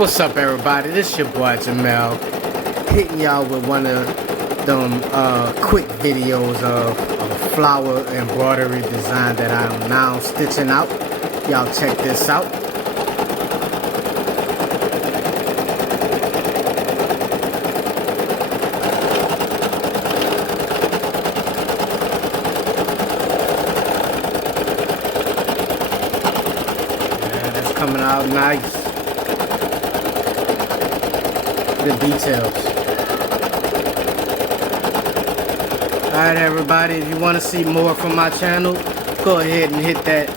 What's up, everybody? This your boy Jamel, hitting y'all with one of them quick videos of a flower embroidery design that I'm now stitching out. Y'all check this out. Yeah, that's coming out nice. The details. Alright, everybody, if you want to see more from my channel, go ahead and hit that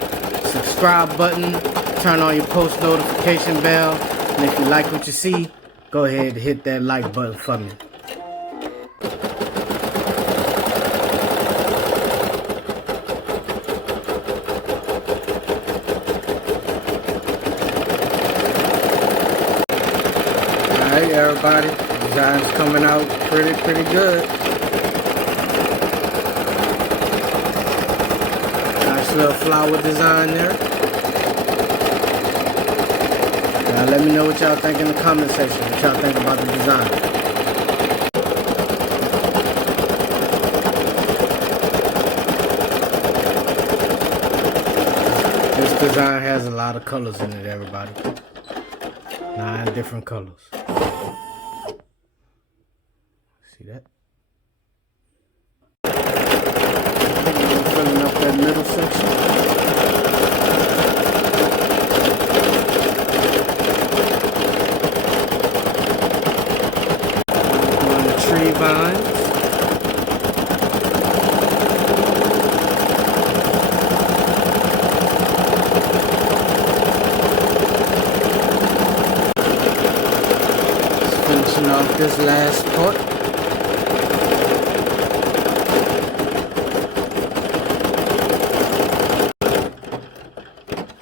subscribe button, turn on your post notification bell, and if you like what you see, go ahead and hit that like button for me. Alright, everybody, design's coming out pretty good. Nice little flower design there. Now let me know what y'all think in the comment section. What y'all think about the design. This design has a lot of colors in it, everybody. 9 different colors. See that? Filling up that middle section. On the tree vines. Just finishing off this last part.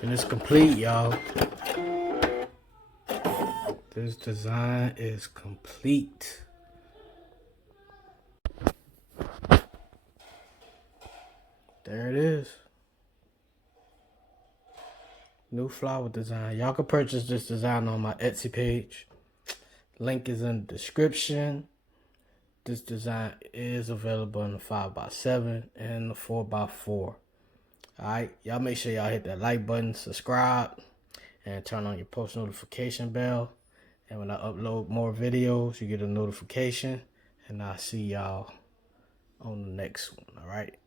And it's complete, y'all. This design is complete. There it is. New flower design. Y'all can purchase this design on my Etsy page. Link is in the description. This design is available in the 5x7 and the 4x4. Alright, y'all make sure y'all hit that like button, subscribe, and turn on your post notification bell. And when I upload more videos, you get a notification. And I'll see y'all on the next one, alright?